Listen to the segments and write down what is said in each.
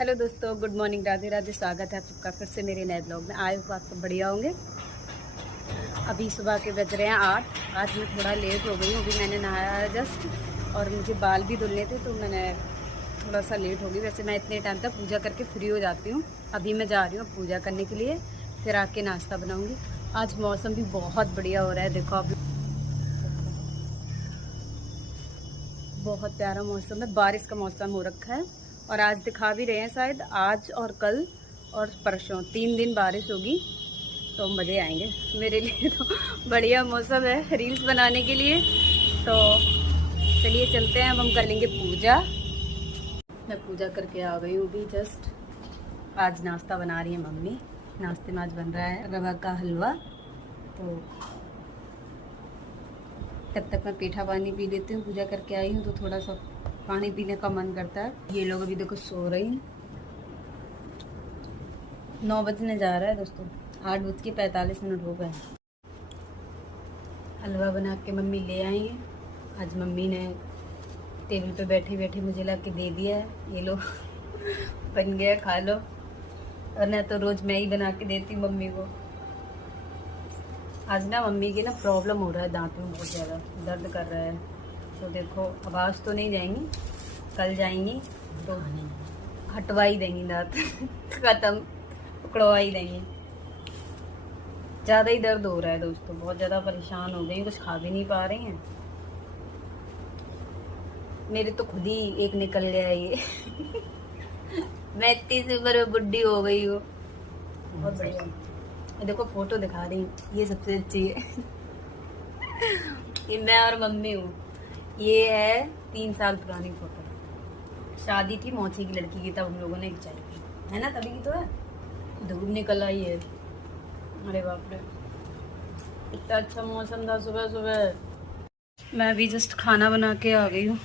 Hello दोस्तों, good morning, Radhe Radhe. स्वागत है आप सबका फिर से मेरे नए ब्लॉग में। आए हो आप सब बढ़िया होंगे। अभी सुबह के बज रहे हैं 8। आज मैं थोड़ा लेट हो गई हूँ। अभी मैंने नहाया है जस्ट, और मुझे बाल भी धुलने थे तो मैंने थोड़ा सा लेट हो गई। वैसे मैं इतने टाइम तक पूजा करके फ्री हो जाती हूँ। अभी मैं जा रही हूँ पूजा करने के लिए, फिर आके नाश्ता बनाऊँगी। आज मौसम भी बहुत बढ़िया हो रहा है, देखो आप, बहुत प्यारा मौसम है। बारिश का मौसम हो रखा है, और आज दिखा भी रहे हैं शायद आज और कल और परसों 3 दिन बारिश होगी, तो मज़े आएंगे। मेरे लिए तो बढ़िया मौसम है रील्स बनाने के लिए। तो चलिए चलते हैं, अब हम कर लेंगे पूजा। मैं पूजा करके आ गई हूँ भी जस्ट। आज नाश्ता बना रही है मम्मी। नाश्ते में आज बन रहा है रवा का हलवा। तो तब तक मैं मीठा पानी पी लेती हूँ। पूजा करके आई हूँ तो थोड़ा सा पानी पीने का मन करता है। ये लोग अभी देखो सो रही हैं। 9 बजने जा रहा है दोस्तों, 8:45 हो गए। हलवा बना के मम्मी ले आई है। आज मम्मी ने टेबल पे बैठे बैठे मुझे ला के दे दिया है। ये लो बन गया, खा लो। और ना तो रोज़ मैं ही बना के देती हूँ मम्मी को। आज ना मम्मी की ना प्रॉब्लम हो रहा है, दांत में बहुत ज़्यादा दर्द कर रहा है। तो देखो अब आज तो नहीं जाएंगी, कल जाएंगी तो हटवा ही देंगी दांत खत्म, पकड़वा ही देंगी। ज़्यादा ही दर्द हो रहा है दोस्तों, बहुत ज़्यादा परेशान हो गई। कुछ खा भी नहीं पा रही हैं। मेरे तो खुद ही एक निकल गया ये मैं इतनी सी उम्र में बुढ़ी हो गई हूँ। बहुत बढ़िया। देखो फोटो दिखा रही हूँ, ये सबसे अच्छी है ये मैं और मम्मी हूँ। ये है 3 साल पुरानी फोटो। शादी थी मौसी की लड़की की, तब हम लोगों ने खिंचाई थी, है ना, तभी की तो है। धूप निकल आई है। अरे बाप रे, इतना अच्छा मौसम था सुबह सुबह। मैं अभी जस्ट खाना बना के आ गई हूँ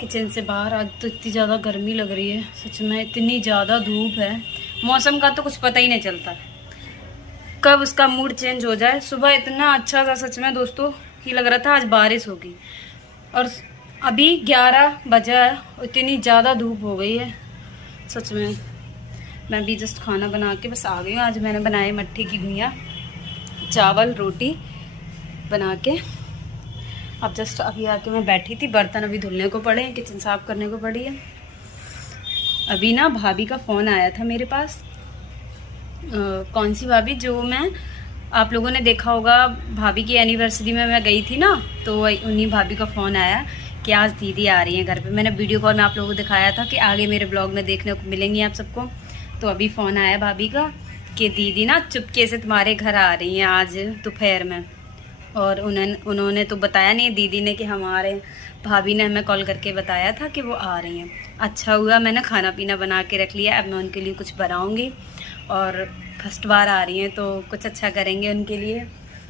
किचन से बाहर। आज तो इतनी ज़्यादा गर्मी लग रही है, सच में इतनी ज़्यादा धूप है। मौसम का तो कुछ पता ही नहीं चलता कब उसका मूड चेंज हो जाए। सुबह इतना अच्छा था सच में दोस्तों, कि लग रहा था आज बारिश होगी, और अभी 11 बजा है, इतनी ज़्यादा धूप हो गई है सच में। मैं भी जस्ट खाना बना के बस आ गई हूँ। आज मैंने बनाए मट्ठे की घुइयाँ, चावल रोटी बना के। अब जस्ट अभी आके मैं बैठी थी। बर्तन अभी धुलने को पड़े हैं, किचन साफ करने को पड़ी है। अभी ना भाभी का फ़ोन आया था मेरे पास। कौन सी भाभी, जो मैं, आप लोगों ने देखा होगा भाभी की एनिवर्सरी में मैं गई थी ना, तो उन्हीं भाभी का फ़ोन आया कि आज दीदी आ रही हैं घर पे। मैंने वीडियो कॉल में आप लोगों को दिखाया था कि आगे मेरे ब्लॉग में देखने को मिलेंगी आप सबको। तो अभी फ़ोन आया भाभी का कि दीदी ना चुपके से तुम्हारे घर आ रही हैं आज दोपहर में। और उन्होंने तो बताया नहीं दीदी ने कि हम आ रहे हैं। भाभी ने हमें कॉल करके बताया था कि वो आ रही हैं। अच्छा हुआ मैंने खाना पीना बना के रख लिया। अब मैं उनके लिए कुछ बनाऊँगी, और फर्स्ट बार आ रही हैं तो कुछ अच्छा करेंगे उनके लिए।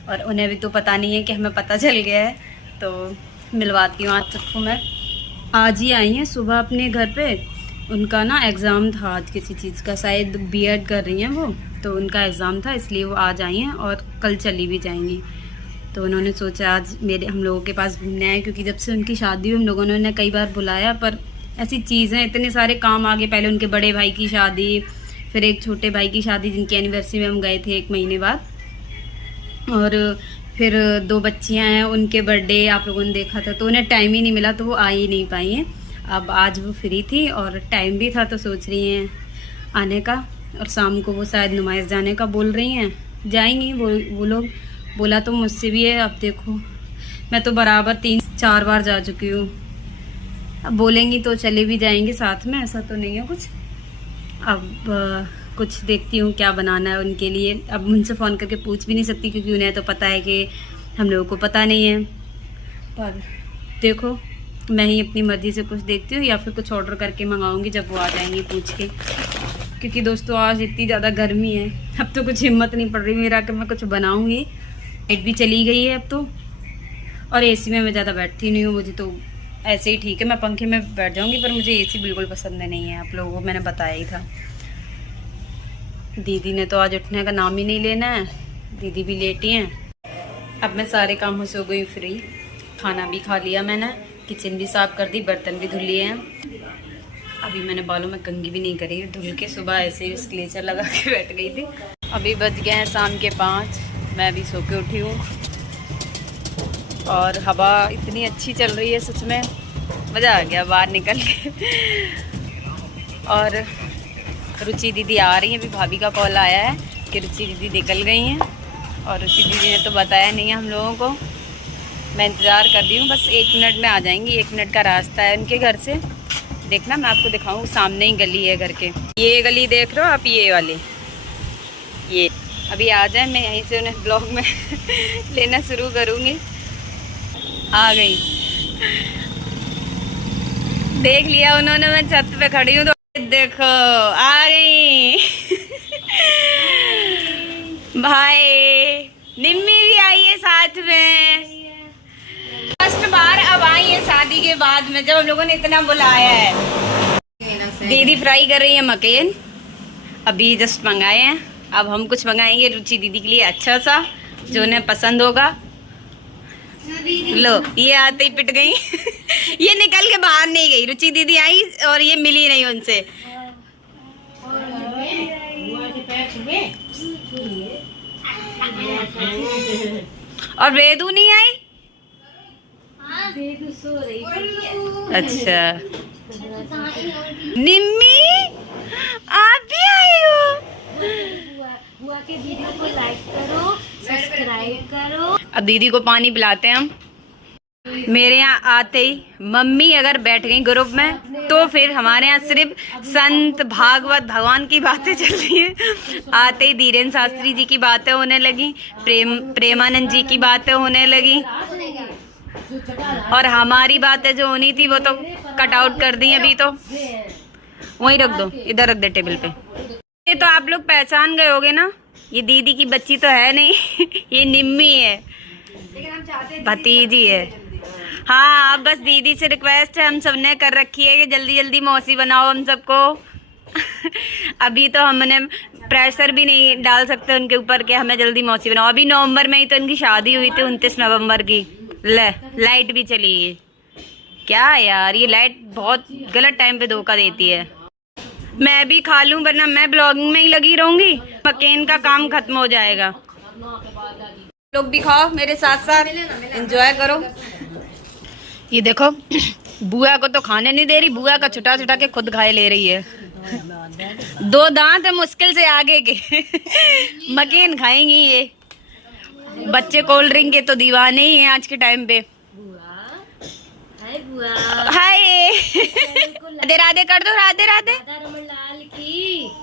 और उन्हें भी तो पता नहीं है कि हमें पता चल गया है, तो मिलवाती हूँ आज सबको मैं। आज ही आई हैं सुबह अपने घर पे। उनका ना एग्ज़ाम था आज किसी चीज़ का, शायद बीएड कर रही हैं वो, तो उनका एग्ज़ाम था इसलिए वो आज आई हैं, और कल चली भी जाएंगी। तो उन्होंने सोचा आज हम लोगों के पास घूमने आए, क्योंकि जब से उनकी शादी हुई हम लोगों ने उन्हें कई बार बुलाया, पर ऐसी चीज़ें, इतने सारे काम आ गए। पहले उनके बड़े भाई की शादी, फिर एक छोटे भाई की शादी जिनकी एनिवर्सरी में हम गए थे 1 महीने बाद, और फिर 2 बच्चियां हैं उनके बर्थडे आप लोगों ने देखा था, तो उन्हें टाइम ही नहीं मिला, तो वो आ ही नहीं पाई हैं। अब आज वो फ्री थी और टाइम भी था, तो सोच रही हैं आने का। और शाम को वो शायद नुमाइश जाने का बोल रही हैं, जाएंगी वो लोग। बोला तो मुझसे भी है। अब देखो, मैं तो बराबर 3-4 बार जा चुकी हूँ। अब बोलेंगी तो चले भी जाएंगे साथ में, ऐसा तो नहीं है कुछ। अब कुछ देखती हूँ क्या बनाना है उनके लिए। अब उनसे फ़ोन करके पूछ भी नहीं सकती, क्योंकि उन्हें तो पता है कि हम लोगों को पता नहीं है। पर देखो, मैं ही अपनी मर्ज़ी से कुछ देखती हूँ, या फिर कुछ ऑर्डर करके मंगाऊंगी जब वो आ जाएंगी पूछ के। क्योंकि दोस्तों आज इतनी ज़्यादा गर्मी है, अब तो कुछ हिम्मत नहीं पड़ रही मेरा कि मैं कुछ बनाऊँगी। लाइट भी चली गई है अब तो, और एसी में मैं ज़्यादा बैठती नहीं हूँ। मुझे तो ऐसे ही ठीक है, मैं पंखे में बैठ जाऊँगी, पर मुझे एसी बिल्कुल पसंद नहीं है। आप लोगों को मैंने बताया ही था। दीदी ने तो आज उठने का नाम ही नहीं लेना है, दीदी भी लेटी हैं। अब मैं सारे कामों से हो गई फ्री। खाना भी खा लिया मैंने, किचन भी साफ़ कर दी, बर्तन भी धुल लिए हैं। अभी मैंने बालों में कंघी भी नहीं करी, धुल के सुबह ऐसे ही क्लेचर लगा के बैठ गई थी। अभी बज गए हैं शाम के 5, मैं अभी सो के उठी हूँ और हवा इतनी अच्छी चल रही है, सच में मज़ा आ गया बाहर निकल के। और रुचि दीदी आ रही हैं, अभी भाभी का कॉल आया है कि रुचि दीदी निकल गई हैं और रुचि दीदी ने तो बताया नहीं है हम लोगों को। मैं इंतज़ार कर रही हूँ, बस 1 मिनट में आ जाएंगी, 1 मिनट का रास्ता है उनके घर से। देखना मैं आपको दिखाऊँ, सामने ही गली है घर के। ये गली देख रहे हो आप, ये वाली, ये अभी आ जाए, मैं यहीं से उन्हें ब्लॉग में लेना शुरू करूँगी। आ गई, देख लिया उन्होंने, मैं छत पे खड़ी हूँ तो देखो आ गई। भाई निम्मी भी आई है साथ में, फर्स्ट बार अब आई है शादी के बाद में, जब हम लोगों ने इतना बुलाया है। दीदी फ्राई कर रही है मकेन, अभी जस्ट मंगाए हैं। अब हम कुछ मंगाएंगे रुचि दीदी के लिए अच्छा सा, जो उन्हें पसंद होगा। लो ये आते ही पिट गई। ये निकल के बाहर नहीं गई, रुचि दीदी आई और ये मिली नहीं उनसे। और वेदू नहीं आई? सो रही। अच्छा निम्मी आप भी आई हो? बुआ के वीडियो को लाइक करो, सब्सक्राइब करो। अब दीदी को पानी पिलाते हैं हम। मेरे यहाँ आते ही मम्मी अगर बैठ गई ग्रुप में तो फिर हमारे यहाँ सिर्फ संत भागवत भगवान की बातें चल रही हैं। आते ही धीरेन्द्र शास्त्री जी की बातें होने लगी, प्रेमानंद जी की बातें होने लगी, और हमारी बातें जो होनी थी वो तो कट आउट कर दी। अभी तो वहीं रख दो, इधर रख दे टेबल पे। ये तो आप लोग पहचान गए होगे ना, ये दीदी की बच्ची तो है नहीं। ये निम्मी है, भतीजी है। हाँ अब बस दीदी से रिक्वेस्ट है, हम सबने कर रखी है कि जल्दी जल्दी मौसी बनाओ हम सबको। अभी तो हमने प्रेशर भी नहीं डाल सकते उनके ऊपर कि हमें जल्दी मौसी बनाओ। अभी नवंबर में ही तो उनकी शादी हुई थी, 29 नवंबर की। लाइट भी चली गई। क्या यार, ये लाइट बहुत गलत टाइम पे धोखा देती है। मैं भी खा लूं वरना मैं ब्लॉगिंग में ही लगी रहूंगी, मकेन का काम खत्म हो जाएगा। लोग भी खाओ मेरे साथ साथ, एंजॉय करो। ये देखो बुआ को तो खाने नहीं दे रही, बुआ का छुटा छुटा के खुद खाए ले रही है। 2 दांत है मुश्किल से आगे के। मकेन खाएंगी ये। बच्चे कोल्ड ड्रिंक के तो दीवाने ही हैं आज के टाइम पे। हाय राधे राधे कर दो, राधे राधे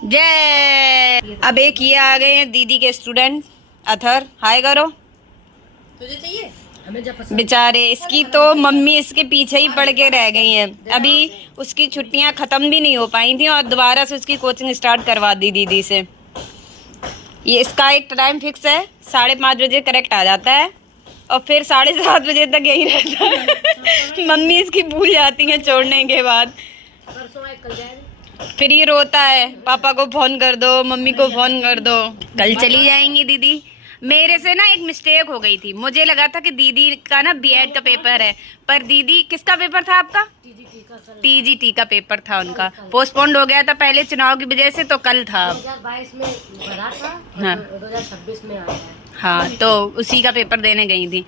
जय। अब एक ये आ गए हैं दीदी के स्टूडेंट, अथर, हाय करो। तुझे चाहिए? बेचारे इसकी तो मम्मी इसके पीछे ही पड़ के रह गई हैं। अभी उसकी छुट्टियां खत्म भी नहीं हो पाई थी और दोबारा से उसकी कोचिंग स्टार्ट करवा दी दीदी से। ये इसका एक टाइम फिक्स है, 5:30 बजे करेक्ट आ जाता है और फिर 7:30 बजे तक यही रहता है। मम्मी इसकी भूल जाती हैं छोड़ने के बाद। फिर ये रोता है, पापा को फोन कर दो, मम्मी को फोन कर दो। कल चली जाएंगी दीदी। मेरे से ना एक मिस्टेक हो गई थी, मुझे लगा था कि दीदी का ना बीएड का पेपर है, पर दीदी किसका पेपर था आपका? टीजीटी का पेपर था उनका, पोस्टपोन्ड हो गया था पहले चुनाव की वजह से, तो कल था। 2022 में भरा था, हाँ 2026 में आया। हाँ तो उसी का पेपर देने गई थी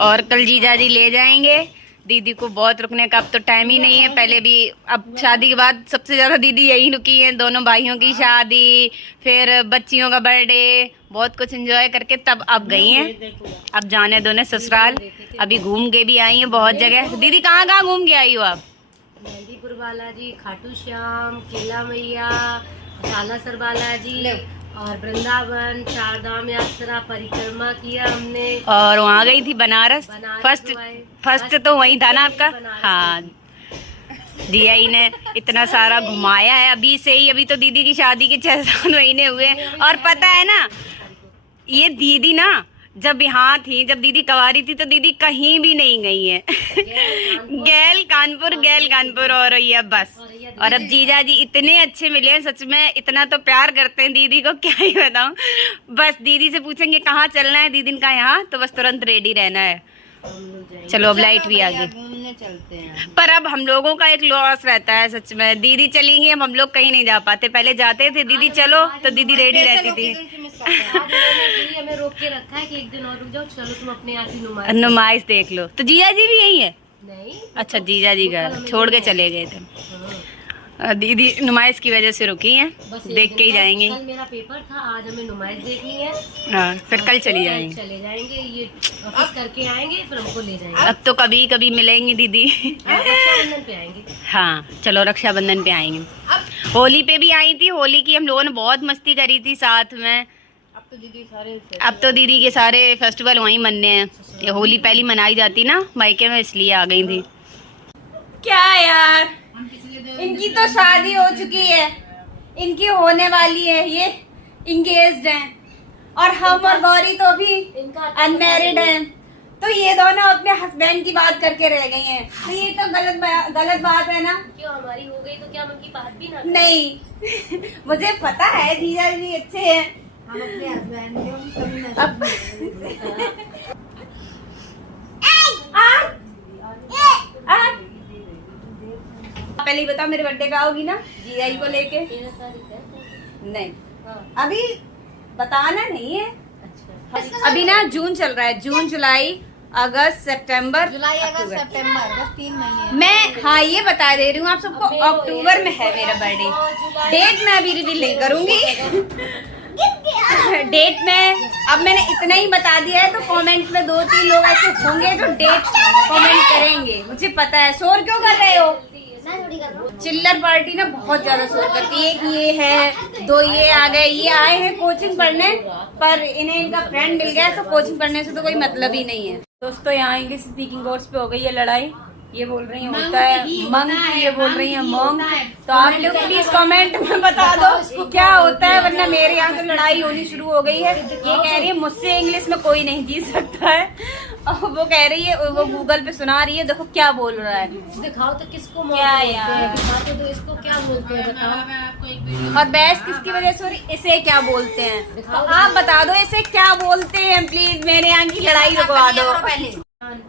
और कल जीजा जी ले जाएंगे। दीदी को बहुत रुकने का अब तो टाइम ही नहीं है। पहले भी, अब शादी के बाद सबसे ज़्यादा दीदी यही रुकी है। दोनों भाइयों की शादी, फिर बच्चियों का बर्थडे, बहुत कुछ एंजॉय करके तब अब गई हैं। अब जाने दो ने ससुराल। अभी घूम के भी आई हैं बहुत जगह। दीदी कहाँ कहाँ घूम के आई हो आप? मेहंदीपुर बालाजी, खाटू श्याम, किला मैया, सालासर बालाजी और वृंदावन, 4 धाम यात्रा परिक्रमा किया हमने। और वहाँ गई थी बनारस। फर्स्ट तो वही था ना आपका? हाँ दिया ही ने इतना सारा घुमाया है अभी से ही। अभी तो दीदी की शादी के 6-7 महीने हुए। और पता है ना, ये दीदी ना जब यहाँ थी, जब दीदी कवारी थी तो दीदी कहीं भी नहीं गई है। गैल कानपुर हो रही है बस। और अब जीजा जी इतने अच्छे मिले हैं, सच में इतना तो प्यार करते हैं दीदी को, क्या ही बताऊं। बस दीदी से पूछेंगे कहाँ चलना है दीदी का यहाँ, तो बस तुरंत रेडी रहना है। चलो अब लाइट भी आ गई। में चलते हैं। पर अब हम लोगों का एक लॉस रहता है सच में, दीदी चलेंगी हम लोग कहीं नहीं जा पाते। पहले जाते थे दीदी चलो तो दीदी रेडी रहती थी। हमें रोक के रखा है कि एक दिन और रुक जाओ, चलो तुम अपने आप ही नुमाइश देख लो। तो जीजा जी भी यही है? नहीं, अच्छा, जीजा जी घर छोड़ के चले गए थे। दीदी नुमाइश की वजह से रुकी हैं, देख के ही जाएंगे। कल मेरा पेपर था, आज हमें नुमाइश देखनी है। हाँ, फिर कल चली जाएंगे। चले जाएंगे, ये ऑफिस करके आएंगे, फिर हमको ले जाएंगे। अब तो कभी कभी मिलेंगी दीदी। रक्षाबंधन पे आएंगे। हाँ चलो, रक्षाबंधन पे आएंगे। होली पे भी आई थी, होली की हम लोगों ने बहुत मस्ती करी थी साथ में। अब तो दीदी के सारे फेस्टिवल वहीं मनने हैं। ये होली पहली मनाई जाती ना मायके में, इसलिए आ गई थी। क्या यार, इनकी तो शादी हो चुकी है, इनकी होने वाली है, ये इंगेज्ड हैं, और हम और गौरी तो अभी अनमैरिड हैं। तो ये दोनों अपने हस्बैंड की बात करके रह गई हैं। तो ये तो गलत बात है ना। क्यों, हमारी हो गई तो क्या हम उनकी बात भी ना? नहीं मुझे पता है जीजा जी अच्छे हैं। हम अपने हस्बैंड पहले ही बताओ, मेरे बर्थडे पे आओगी ना जीजा जी को लेके? 13 तारीख है। नहीं, हाँ। अभी बताना नहीं है। अच्छा, अभी ना जून चल रहा है, जून जुलाई अगस्त सितंबर जुलाई अगस्त अक्टूबर। सितंबर, बस 3 महीने। मैं हाँ ये बता दे रही हूँ आप सबको, अक्टूबर में है मेरा बर्थडे। डेट मैं अभी रिवील नहीं करूंगी। डेट में अब मैंने इतना ही बता दिया है, तो कमेंट में 2-3 लोग ऐसे होंगे जो डेट कमेंट करेंगे। मुझे पता है। शोर क्यों कर रहे हो? चिल्लर पार्टी ना बहुत ज्यादा शोर करती है। एक ये है, 2 ये आ गए, ये आए हैं कोचिंग पढ़ने, पर इन्हें इनका फ्रेंड मिल गया, तो कोचिंग पढ़ने से तो कोई मतलब ही नहीं है। दोस्तों यहाँ इंग्लिश स्पीकिंग कोर्स पे हो गई है लड़ाई। ये बोल रही है होता है मंक, ये बोल रही है मंक। तो आप लोग प्लीज कमेंट में बता दो क्या होता है, वरना मेरे यहाँ तो लड़ाई होनी शुरू हो गई है। ये कह रही है मुझसे इंग्लिश में कोई नहीं जीत सकता है, और वो कह रही है, वो गूगल पे सुना रही है, देखो क्या बोल रहा है। दिखाओ तो किसको क्या यार, दिखाओ तो इसको क्या बोलते हैं, बताओ। और बहस किसकी वजह से हो रही, इसे क्या बोलते हैं? तो आप बता दो इसे क्या बोलते हैं प्लीज, मेरे यहाँ की लड़ाई रुकवा दो।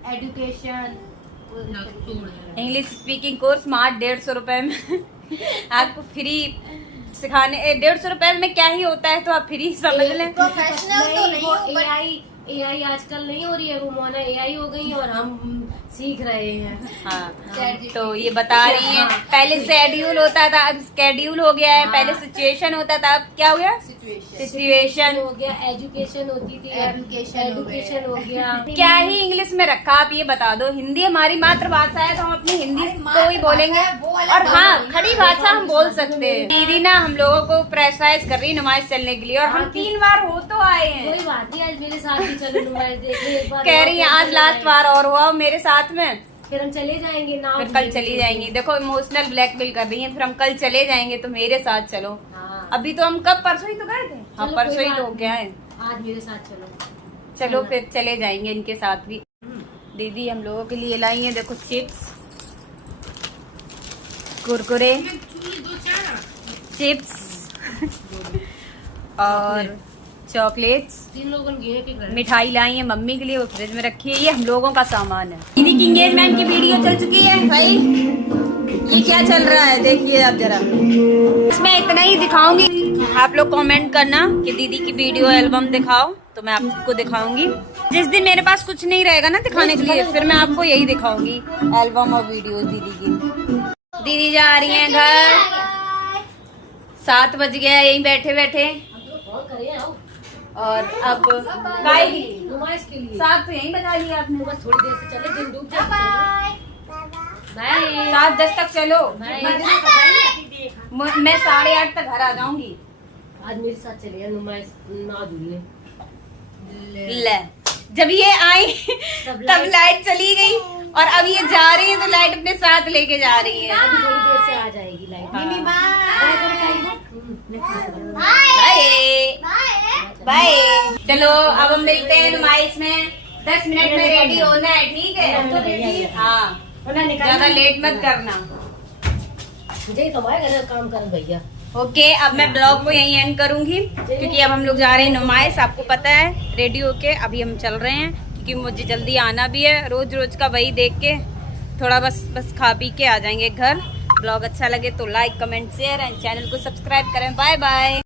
एजुकेशन, इंग्लिश स्पीकिंग कोर्स मात्र 150 रुपए में आपको फ्री सिखाने। 150 रुपए में क्या ही होता है, तो आप फ्री समझ लें। प्रोफेशनल तो नहीं हो, एआई आजकल नहीं हो रही है, वो मोना एआई हो गई है और हम सीख रहे हैं। हाँ, तो ये बता रही हैं पहले शेड्यूल होता था, अब स्केड्यूल हो गया है। पहले सिचुएशन होता था, अब क्या हो गया? सिचुएशन हो गया। एजुकेशन होती थी, एजुकेशन हो गया। क्या ही इंग्लिश में रखा, आप ये बता दो। हिंदी हमारी मातृभाषा है, तो हम अपनी हिंदी को ही बोलेंगे। और हाँ, खड़ी भाषा हम बोल सकते हैं। दीदी ना हम लोगों को प्रेशराइज कर रही नुमाइश चलने के लिए, और हम 3 बार हो तो आए हैं। कोई बात नहीं, आज मेरे साथ ही चलो नुमाइश देखने एक बार। कह रही है आज लास्ट बार और हुआ मेरे साथ में, फिर हम चले जाएंगे ना, फिर कल चली जाएंगी। देखो इमोशनल ब्लैकमेल कर रही है, फिर हम कल चले जाएंगे, तो मेरे साथ चलो। हाँ। अभी तो हम कब परसों ही तो गए थे। हाँ चलो, परसों कोई ही तो बात क्या है। आज मेरे साथ चलो। चलो फिर चले जाएंगे इनके साथ भी। दीदी हम लोगों के लिए लाई है, देखो चिप्स, कुरकुरे, चिप्स और चॉकलेट्स, 3 लोगों ने मिठाई लाई है मम्मी के लिए, वो फ्रिज में रखी है। ये हम लोगों का सामान है। दीदी की एंगेजमेंट की वीडियो चल चुकी है भाई, ये क्या चल रहा है देखिए आप जरा। इसमें इतना ही दिखाऊंगी, आप लोग कमेंट करना कि दीदी की वीडियो एल्बम दिखाओ, तो मैं आपको दिखाऊंगी। जिस दिन मेरे पास कुछ नहीं रहेगा ना दिखाने के लिए, फिर मैं आपको यही दिखाऊंगी, एल्बम और वीडियोस दीदी की। दीदी जा रही हैं घर, 7 बज गया यहीं बैठे बैठे, और अब नुमाइश के लिए 7 तो यहीं बजा लिया आपने। बस थोड़ी देर से चले, दिन डूब जाए। बाय। 7:10 तक चलो, बाय। मैं 8:30 तक घर आ जाऊंगी। आज मेरे साथ चलिए नुमाइश ना झूलने। ले जब ये आई तब लाइट चली गई, और अब ये जा रही है तो लाइट अपने साथ लेके जा रही है। अभी थोड़ी देर से आ जाएगी लाइट। Bye bye. चलो अब हम मिलते हैं नुमाइश में, 10 मिनट में रेडी होना है, ठीक है? हाँ, ज्यादा लेट मत करना। मुझे कमाएगा काम कर भैया। ओके, अब मैं ब्लॉग को यहीं एंड करूंगी, क्योंकि अब हम लोग जा रहे हैं नुमाइश, आपको पता है। रेडी होके अभी हम चल रहे हैं, क्योंकि मुझे जल्दी आना भी है। रोज रोज का वही देख के थोड़ा बस खा पी के आ जाएंगे घर। ब्लॉग अच्छा लगे तो like comment share and channel को सब्सक्राइब करें। Bye bye.